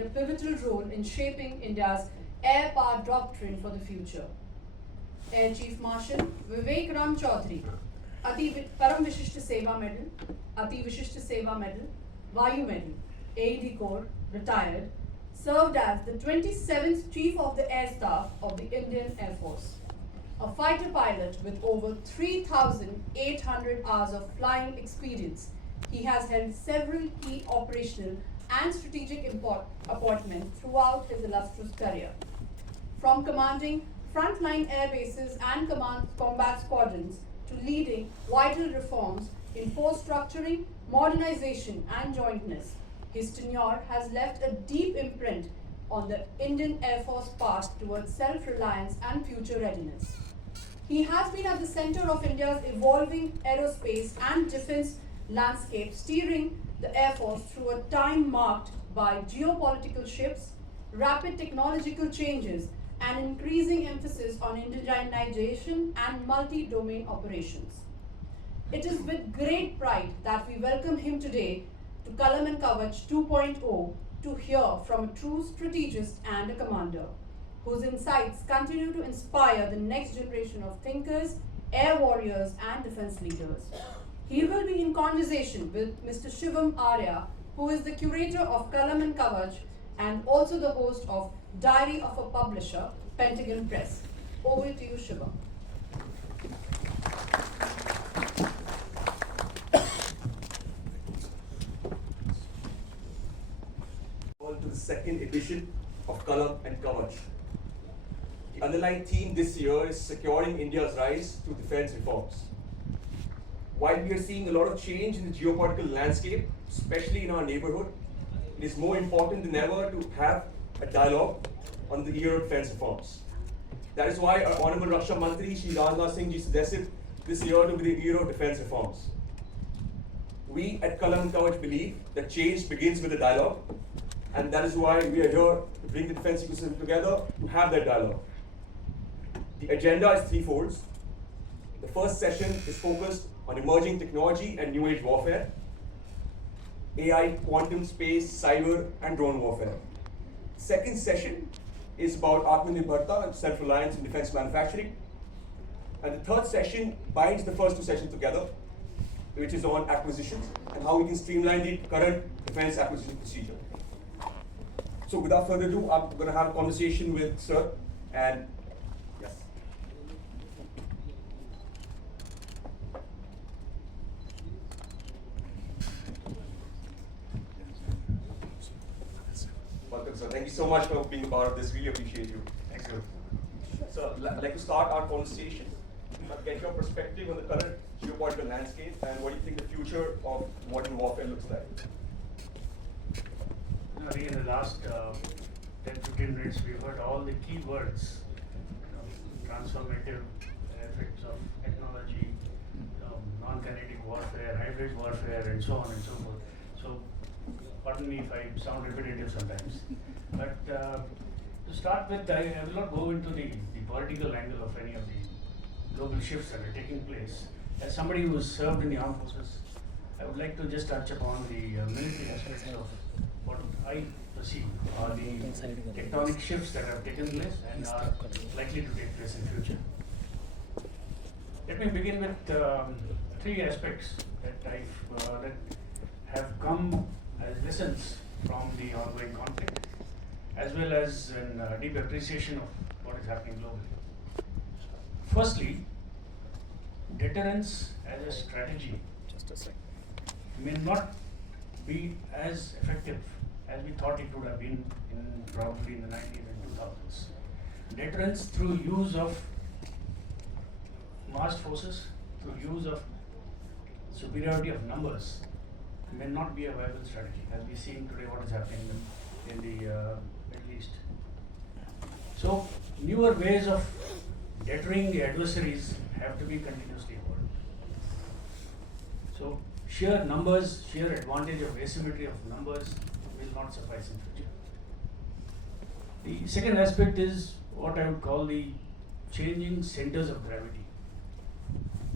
played a pivotal role in shaping India's air power doctrine for the future. Air Chief Marshal Vivek Ram Chaudhary, Param Vishisht Seva Medal, Ati Vishisht Seva Medal, Vayu Medal, AED Corps, retired, served as the 27th Chief of the Air Staff of the Indian Air Force. A fighter pilot with over 3,800 hours of flying experience, he has held several key operational and strategic appointments throughout his illustrious career. From commanding frontline air bases and combat squadrons to leading vital reforms in force structuring, modernization and jointness, his tenure has left a deep imprint on the Indian Air Force path towards self-reliance and future readiness. He has been at the center of India's evolving aerospace and defense landscape, steering the Air Force through a time marked by geopolitical shifts, rapid technological changes, and increasing emphasis on indigenization and multi-domain operations. It is with great pride that we welcome him today to Kalam and Kavach 2.0 to hear from a true strategist and a commander, whose insights continue to inspire the next generation of thinkers, air warriors, and defense leaders. He will be in conversation with Mr. Shivam Arya, who is the curator of Kalam and Kavach and also the host of Diary of a Publisher, Pentagon Press. Over to you, Shivam. To the second edition of Kalam and Kavach. The underlying theme this year is securing India's rise through defense reforms. While we are seeing a lot of change in the geopolitical landscape, especially in our neighborhood, it is more important than ever to have a dialogue on the year of defense reforms. That is why our Honorable Raksha Mantri Shri Rajnath Singh ji suggested this year to be the year of defense reforms. We at Kalam and Kavach believe that change begins with a dialogue, and that is why we are here to bring the defense ecosystem together to have that dialogue. The agenda is threefold. The first session is focused on emerging technology and new age warfare, AI, quantum space, cyber, and drone warfare. Second session is about Atmanirbharta and self-reliance in defense manufacturing. And the third session binds the first two sessions together, which is on acquisitions and how we can streamline the current defense acquisition procedure. So without further ado, I'm going to have a conversation with Sir, and yes. Welcome, sir. Thank you so much for being a part of this. Really appreciate you. Thank you. So I'd like to start our conversation. Get your perspective on the current geopolitical landscape and what do you think the future of modern warfare looks like? I think in the last 10-15 minutes, we've heard all the key words, transformative effects of technology, non-kinetic warfare, hybrid warfare, and so on and so forth. So, pardon me if I sound repetitive sometimes. But to start with, I will not go into the political angle of any of the global shifts that are taking place. As somebody who has served in the armed forces, I would like to just touch upon the military aspects of what I perceive are the tectonic shifts that have taken place and are likely to take place in future. Let me begin with three aspects that have come as lessons from the ongoing conflict, as well as a deep appreciation of what is happening globally. Firstly, deterrence as a strategy may not be as effective as we thought it would have been probably in the 90s and 2000s. Deterrence through use of massed forces, through use of superiority of numbers may not be a viable strategy, as we see today what is happening in the Middle East. So newer ways of deterring the adversaries have to be continuously evolved. So sheer numbers, sheer advantage of asymmetry of numbers will not suffice in future. The second aspect is what I would call the changing centers of gravity.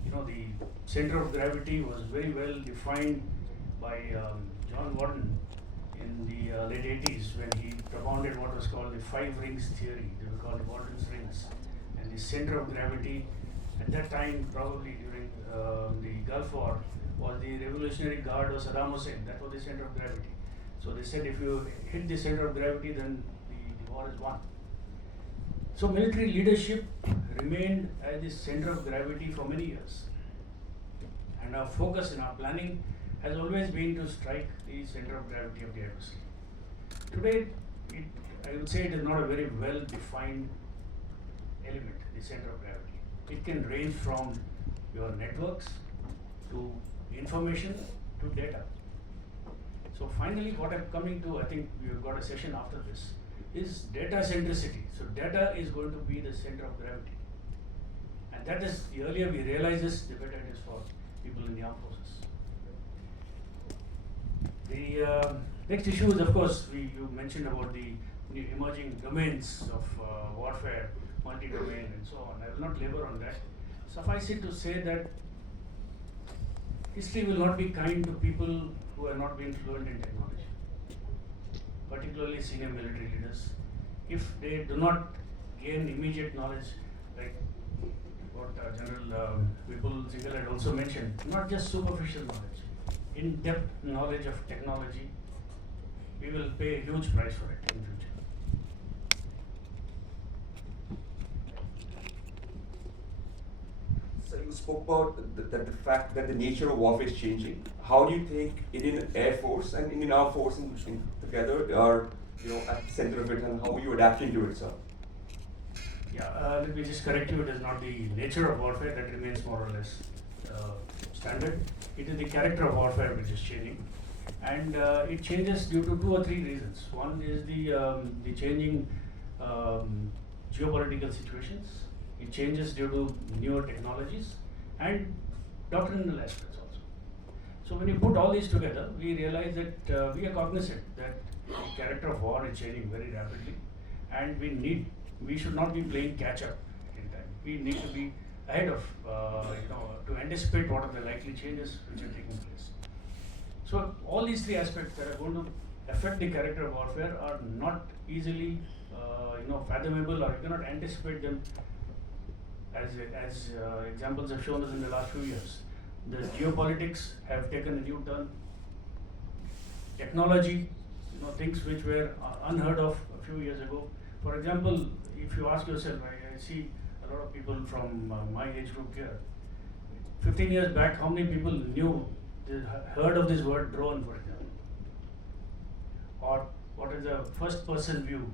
You know, the center of gravity was very well defined by John Warden in the late 80s when he propounded what was called the 5 rings theory. They were called Walton's rings. And the center of gravity at that time, probably during the Gulf War, was the Revolutionary Guard of Saddam Hussein. That was the center of gravity. So they said if you hit the center of gravity, then the war is won. So military leadership remained at the center of gravity for many years. And our focus in our planning has always been to strike the center of gravity of the adversary. Today, I would say it is not a very well defined element, the center of gravity. It can range from your networks to information to data. So finally, what I'm coming to, I think we've got a session after this, is data centricity. So data is going to be the center of gravity. And that is, the earlier we realize this, the better it is for people in the armed forces. The next issue is, of course, you mentioned about the new emerging domains of warfare, multi-domain and so on. I will not labor on that. Suffice it to say that history will not be kind to people who have not been fluent in technology, particularly senior military leaders. If they do not gain immediate knowledge, like what General Vipul Singhal had also mentioned, not just superficial knowledge, in-depth knowledge of technology, we will pay a huge price for it in future. So you spoke about the fact that the nature of warfare is changing. How do you think Indian Air Force and Indian Armed Force together are, at the center of it, and how are you adapting to it, sir? Yeah, let me just correct you. It is not the nature of warfare that remains more or less standard. It is the character of warfare which is changing, and it changes due to 2 or 3 reasons. One is the changing geopolitical situations. It changes due to newer technologies and doctrinal aspects also. So when you put all these together, we realize that we are cognizant that the character of war is changing very rapidly, and we should not be playing catch up in time. We need to be ahead of, to anticipate what are the likely changes which are taking place. So all these 3 aspects that are going to affect the character of warfare are not easily, fathomable, or you cannot anticipate them as examples have shown us in the last few years. The geopolitics have taken a new turn. Technology, things which were unheard of a few years ago. For example, if you ask yourself, I see a lot of people from my age group here. 15 years back, how many people heard of this word drone, for example? Or what is the first person view?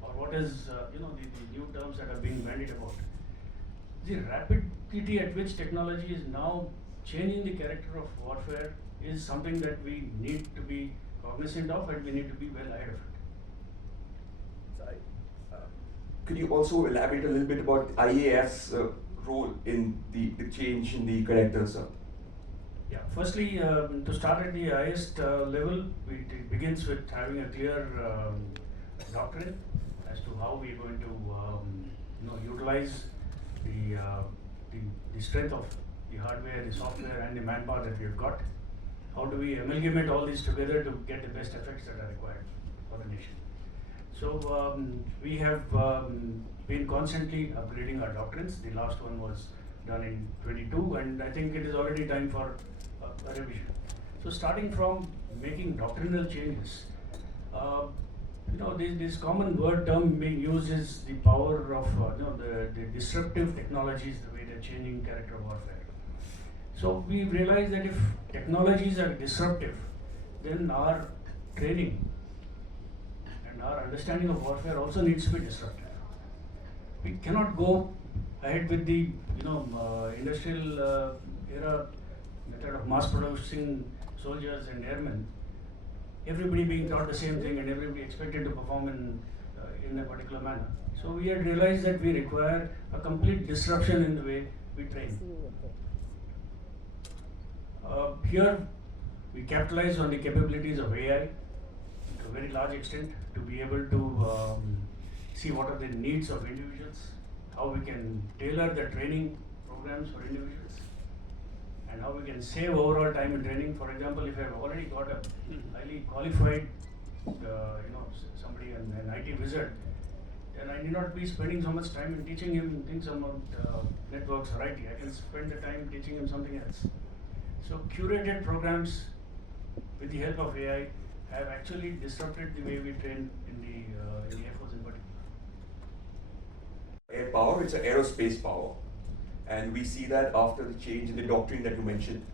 Or what is, the new terms that are being bandied about? The rapidity at which technology is now changing the character of warfare is something that we need to be cognizant of, and we need to be well ahead of it. Could you also elaborate a little bit about IAF's role in the change in the character, sir? Yeah, firstly, to start at the highest level, it begins with having a clear doctrine as to how we are going to utilize the strength of the hardware, the software, and the manpower that we've got. How do we amalgamate all these together to get the best effects that are required for the nation? So we have been constantly upgrading our doctrines. The last one was done in 22, and I think it is already time for a revision. So starting from making doctrinal changes, this common word term being used is the power of the disruptive technologies, the way they're changing character of warfare. So we realize that if technologies are disruptive, then our training and our understanding of warfare also needs to be disruptive. We cannot go ahead with the industrial era method of mass producing soldiers and airmen, everybody being taught the same thing and everybody expected to perform in a particular manner. So we had realized that we require a complete disruption in the way we train. Here we capitalize on the capabilities of AI to a very large extent to be able to see what are the needs of individuals, how we can tailor the training programs for individuals, and how we can save overall time in training. For example, if I have already got a highly qualified somebody an IT wizard, then I need not be spending so much time in teaching him things about networks or IT. I can spend the time teaching him something else. So curated programs with the help of AI have actually disrupted the way we train in the Air Force in particular. Air power, it's an aerospace power. And we see that after the change in the doctrine that you mentioned.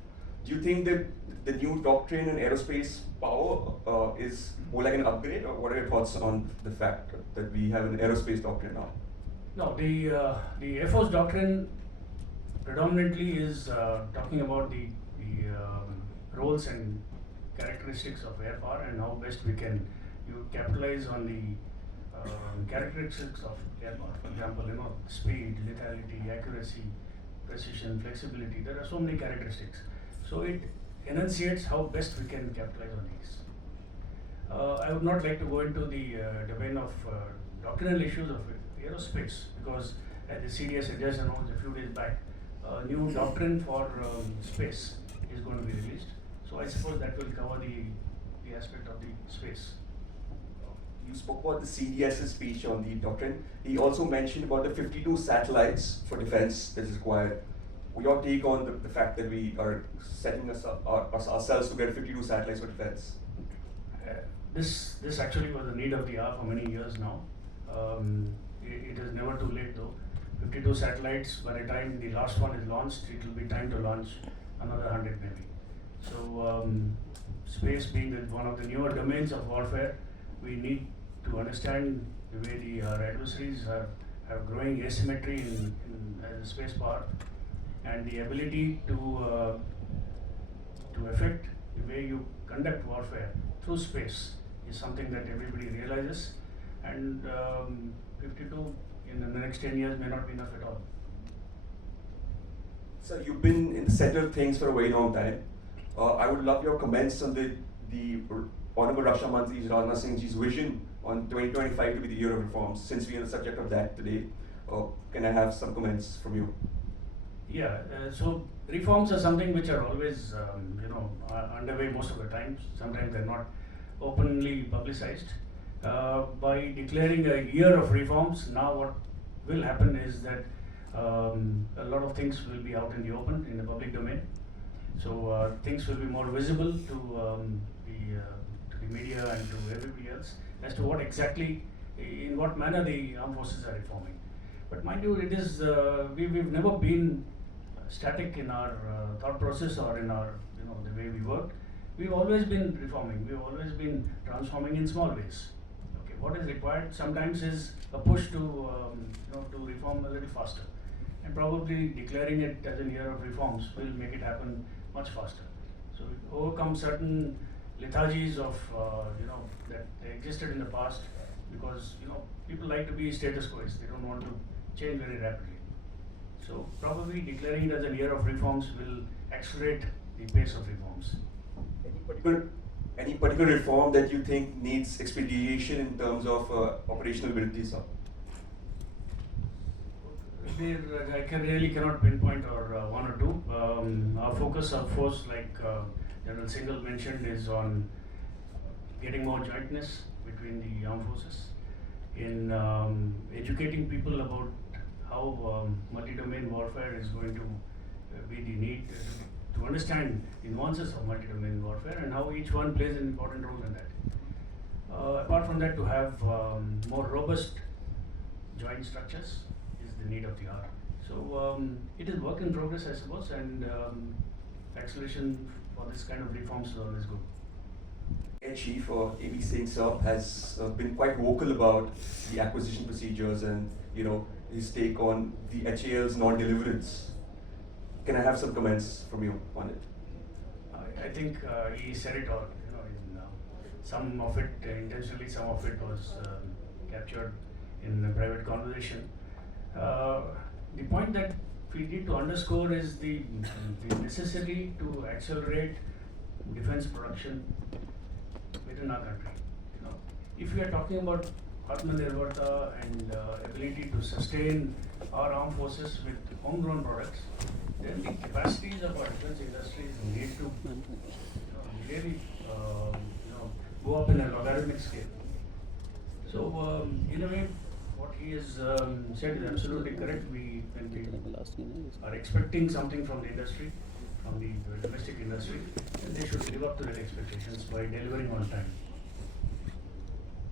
Do you think that the new doctrine in aerospace power is more like an upgrade, or what are your thoughts on the fact that we have an aerospace doctrine now? No, the Air Force doctrine predominantly is talking about the roles and characteristics of air power and how best we can capitalize on the characteristics of air power. For example, speed, lethality, accuracy, precision, flexibility. There are so many characteristics. So it enunciates how best we can capitalize on these. I would not like to go into the domain of doctrinal issues of aerospace, because at the CDS it just announced a few days back a new doctrine for space is going to be released. So I suppose that will cover the aspect of the space. You spoke about the CDS's speech on the doctrine. He also mentioned about the 52 satellites for defense that is required. Your take on the fact that we are setting ourselves to get 52 satellites for defense? This actually was the need of the hour for many years now. It is never too late though. 52 satellites, by the time the last one is launched, it will be time to launch another 100 maybe. So space being one of the newer domains of warfare, we need to understand the way our adversaries have growing asymmetry in the space power, and the ability to affect the way you conduct warfare through space is something that everybody realizes, and 52 in the next 10 years may not be enough at all. Sir, you've been in the center of things for a very long time. I would love your comments on the Honorable Raksha Mantri Rajnath Singh Ji's vision on 2025 to be the year of reforms. Since we are the subject of that today, can I have some comments from you? Yeah, so reforms are something which are always, underway most of the time. Sometimes they're not openly publicized. By declaring a year of reforms, now what will happen is that a lot of things will be out in the open, in the public domain. So things will be more visible to the media and to everybody else as to what exactly, in what manner the armed forces are reforming. But mind you, it is we've never been static in our thought process or in our the way we work. We've always been reforming. We've always been transforming in small ways. Okay, what is required sometimes is a push to reform a little faster, and probably declaring it as a year of reforms will make it happen much faster. So we overcome certain lethargies of that existed in the past, because people like to be status quo. They don't want to change very rapidly. So probably declaring it as a year of reforms will accelerate the pace of reforms. Any particular reform that you think needs expedition in terms of operational ability, sir? I cannot pinpoint or one or two. Our focus, of course, like General Singhal mentioned, is on getting more jointness between the armed forces, in educating people about how multi-domain warfare is going to be the need to understand the nuances of multi-domain warfare and how each one plays an important role in that. Apart from that, to have more robust joint structures is the need of the hour. So it is work in progress, I suppose, and acceleration for this kind of reforms is always good. Air Chief AVSM sir has been quite vocal about the acquisition procedures and his take on the HAL's non-deliverance. Can I have some comments from you on it? I think he said it all. Some of it intentionally, some of it was captured in a private conversation. The point that we need to underscore is the necessity to accelerate defense production within our country. If we are talking about Atmanirbharta and ability to sustain our armed forces with homegrown products, then the capacities of our defense industries need to really go up in a logarithmic scale. So in a way, what he has said is absolutely correct. When we are expecting something from the industry, from the domestic industry, and they should live up to their expectations by delivering on time.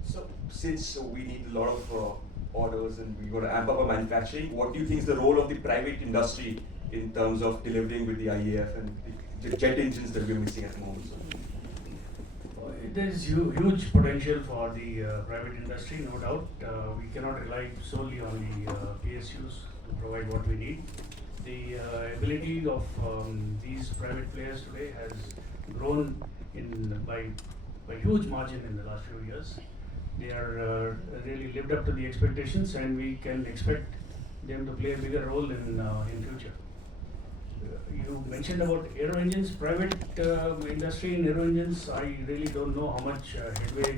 So, since we need a lot of orders and we got to amp up our manufacturing, what do you think is the role of the private industry in terms of delivering with the IAF and the jet engines that we're missing at the moment? There is huge potential for the private industry, no doubt. We cannot rely solely on the PSUs to provide what we need. The ability of these private players today has grown by huge margin in the last few years. They are really lived up to the expectations, and we can expect them to play a bigger role in future. You mentioned about aero engines, private industry in aero engines. I really don't know how much headway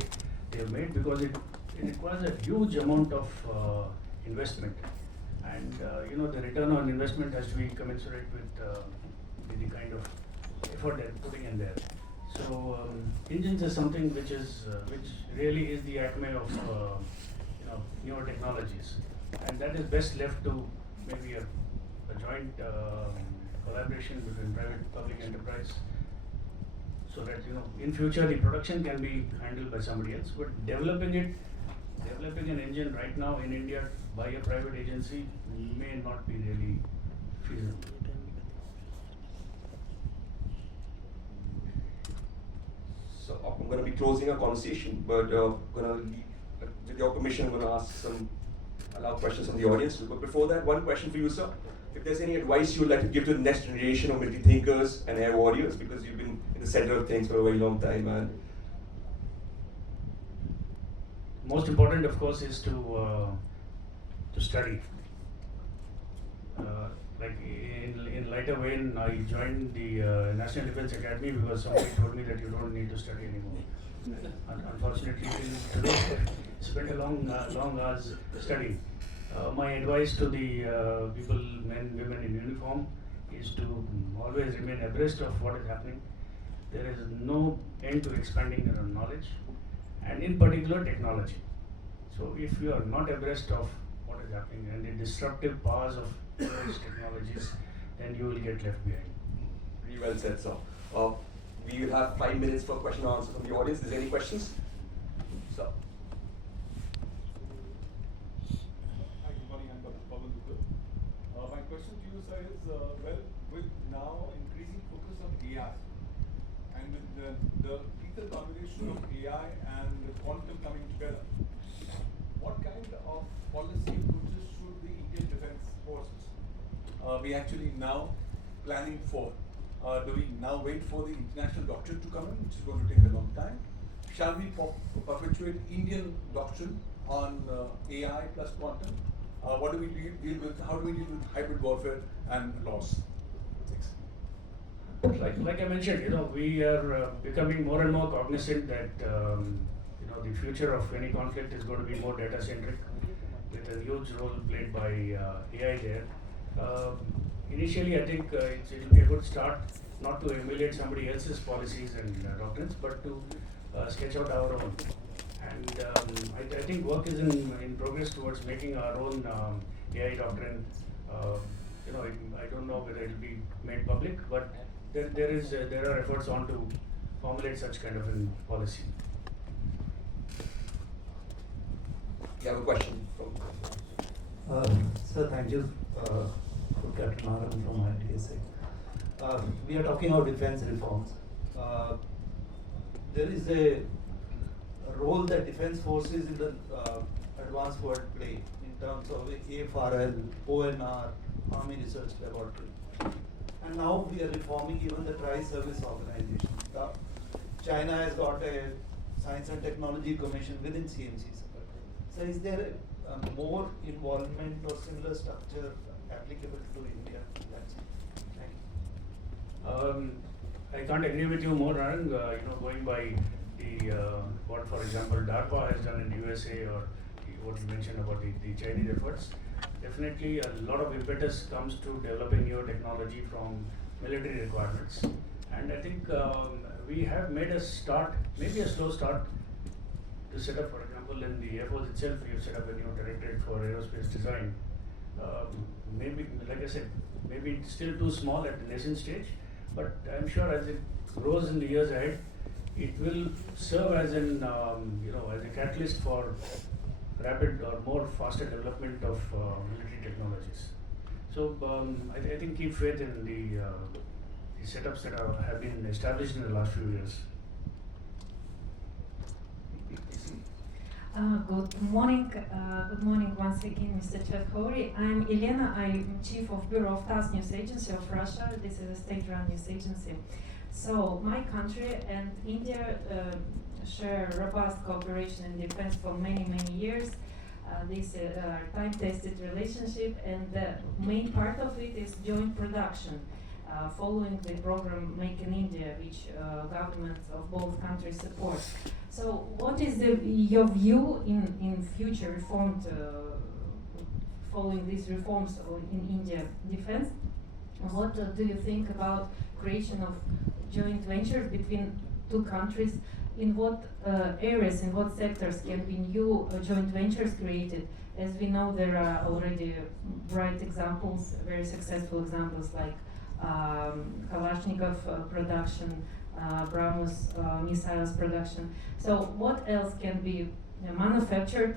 they have made, because it requires a huge amount of investment, and the return on investment has to be commensurate with the kind of effort they're putting in there. So engines is something which really is the acme of newer technologies, and that is best left to maybe a joint collaboration between private public enterprise, so that in future the production can be handled by somebody else. But developing an engine right now in India by a private agency may not be really feasible. So I'm going to be closing our conversation, but with your permission, I'm going to allow questions from the audience. But before that, one question for you, sir. If there's any advice you would like to give to the next generation of military thinkers and air warriors, because you've been in the center of things for a very long time, and most important, of course, is to study. Like in lighter vein, I joined the National Defence Academy because somebody told me that you don't need to study anymore. Unfortunately, today I spent a long hours studying. My advice to the people, men, women in uniform, is to always remain abreast of what is happening. There is no end to expanding your knowledge, and in particular technology. So if you are not abreast of what is happening and the disruptive powers of these technologies, then you will get left behind. Very well said, sir. We will have 5 minutes for question and answer from the audience. Is there any questions? Sir. Hi, good morning. I'm Dr. Pawan Dubey. My question to you, sir, is with now increasing focus on AI and with the lethal combination of AI and quantum coming together, what kind of policy approaches should the Indian Defence Forces be actually now planning for? Do we now wait for the international doctrine to come in, which is going to take a long time? Shall we perpetuate Indian doctrine on AI plus quantum? What do we deal with? How do we deal with hybrid warfare and loss? Thanks. Like I mentioned, we are becoming more and more cognizant that the future of any conflict is going to be more data centric, with a huge role played by AI there. Initially, I think it will be a good start not to emulate somebody else's policies and doctrines, but to sketch out our own. And I think work is in progress towards making our own AI doctrine. I don't know whether it will be made public, but there are efforts on to formulate such kind of a policy. You have a question? Sir, thank you, Captain Arya from ADC. We are talking about defense reforms. There is a role that defense forces in the advanced world play in terms of AFRL, ONR, Army Research Laboratory. And now we are reforming even the Tri-Service Organization. China has got a Science and Technology Commission within CMC. So is there more involvement or similar structure applicable to India? That's it. Thank you. I can't agree with you more, Arang. Going by what, for example, DARPA has done in the USA, or what you mentioned about the Chinese efforts, definitely a lot of impetus comes to developing new technology from military requirements. And I think we have made a start, maybe a slow start, to set up, for example, in the Air Force itself, we have set up a new directorate for aerospace design. Maybe, like I said, maybe it's still too small at the nascent stage, but I'm sure as it grows in the years ahead, it will serve as an, as a catalyst for rapid or more faster development of military technologies. So I think keep faith in the setups that have been established in the last few years. Good morning once again, Mr. Chaudhari. I'm Elena. I'm Chief of Bureau of Task News Agency of Russia. This is a state-run news agency. So my country and India share robust cooperation in defense for many years. This time-tested relationship, and the main part of it is joint production, following the program Make in India, which governments of both countries support. So what is your view in future reformed, following these reforms in India defense? What do you think about creation of joint ventures between two countries? In what areas, in what sectors can be new joint ventures created? As we know, there are already bright examples, very successful examples like Kalashnikov production, BrahMos missiles production. So what else can be manufactured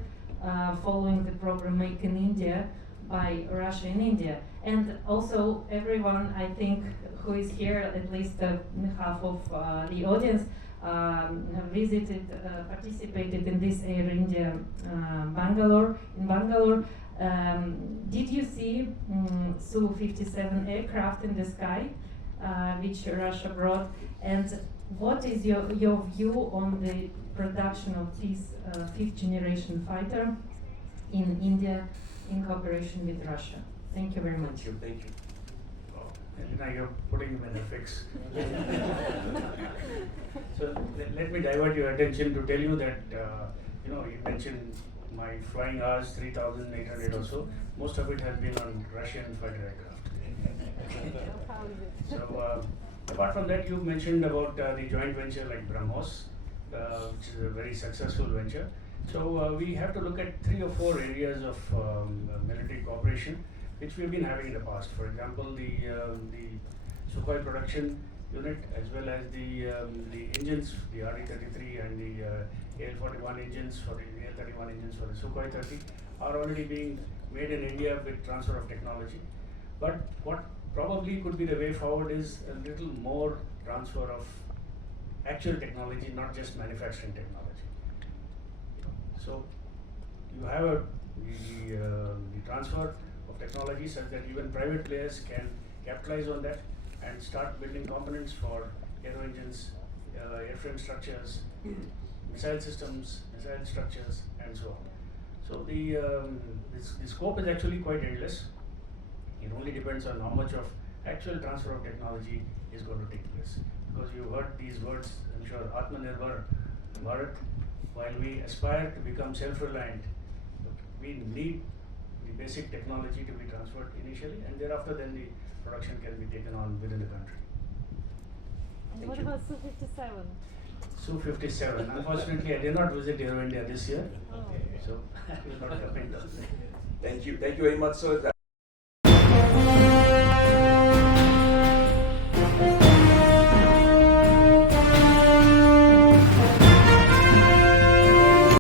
following the program Make in India by Russia and India? And also everyone, I think, who is here, at least on behalf of the audience, visited, participated in this Air India in Bangalore. Did you see Su-57 aircraft in the sky, which Russia brought? And what is your view on the production of this fifth generation fighter in India in cooperation with Russia? Thank you very much. Thank you. Now you're putting them in a fix. So let me divert your attention to tell you that, you mentioned my flying hours, 3,800 or so. Most of it has been on Russian fighter aircraft. So apart from that, you mentioned about the joint venture like BrahMos, which is a very successful venture. So we have to look at 3 or 4 areas of military cooperation which we've been having in the past. For example, the Sukhoi production unit, as well as the engines, the RE-33 and the AL-41 engines for the AL-31 engines for the Sukhoi 30 are already being made in India with transfer of technology. But what probably could be the way forward is a little more transfer of actual technology, not just manufacturing technology. So you have the transfer of technology such that even private players can capitalize on that and start building components for aero engines, airframe structures, missile systems, missile structures, and so on. So the scope is actually quite endless. It only depends on how much of actual transfer of technology is going to take place. Because you heard these words, I'm sure, Atmanirbhar Bharat. While we aspire to become self-reliant, we need the basic technology to be transferred initially, and thereafter then the production can be taken on within the country. And what about Su-57? Su-57. Unfortunately, I did not visit Aero India this year, Oh. so I will not comment on that. Thank you very much, sir.